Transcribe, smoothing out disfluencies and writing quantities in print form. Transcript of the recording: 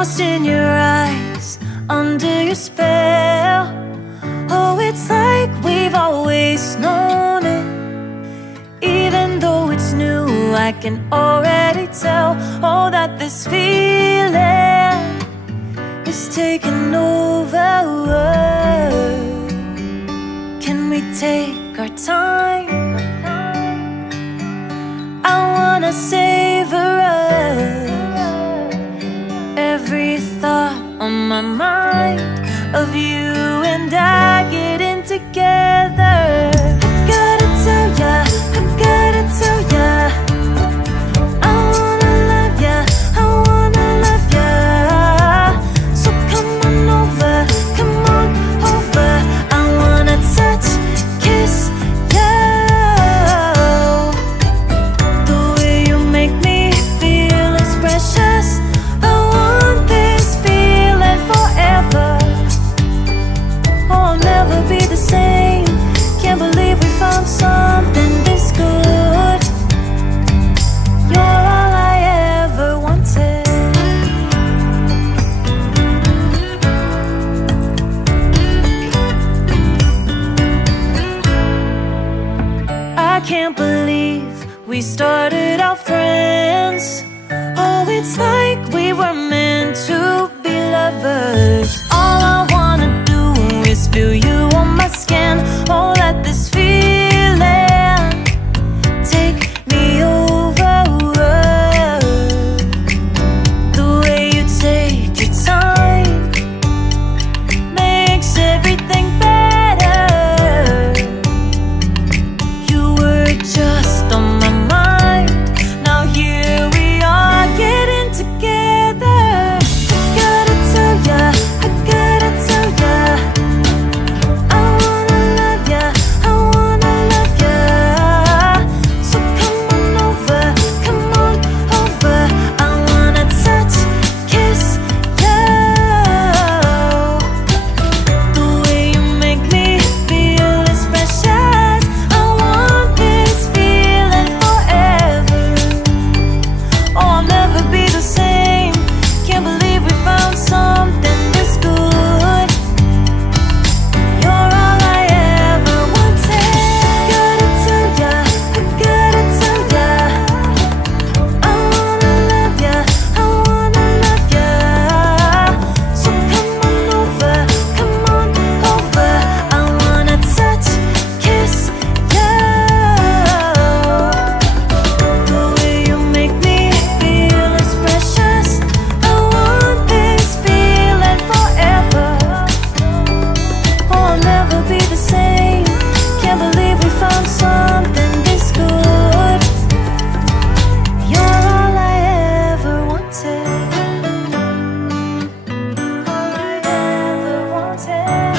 lost in your eyes, under your spell. Oh, it's like we've always known it. Even though it's new, I can already tell, oh, that this feeling is taking over. Can we take our time? I wanna savor us, every thought on my mind of you and I getting together. I gotta tell ya, I gotta tell ya, I wanna love ya, I wanna love ya. So come on over, come on over. I wanna touch, kiss ya. The way you make me feel is precious. I want this feeling forever. Oh, I'll never be the same. Can't believe we found something this good. You're all I ever wanted. I can't believe we started out friends. Oh, it's like we were meant to be lovers. All I wanna do is feel you on my skin. Oh, let this feeling take me over. The way you take your time makes everything better. You were just on my mind. Now here we are getting together. Gotta tell ya, I gotta tell ya, I wanna love ya, I wanna love ya. So come on over, come on over. I wanna touch, kiss ya. The way you make me feel is precious. I want this feeling forever. Oh, I'll never be the same. Can't believe we found something this good. You're all I ever wanted. Gotta tell ya, I gotta tell ya, I wanna love ya, I wanna love ya. So come on over, come on over. I wanna touch, kiss ya. The way you make me feel is precious. I want this feeling forever. Oh, I'll never be the same. Can't believe we found something this good. You're all I ever wanted. All I ever wanted.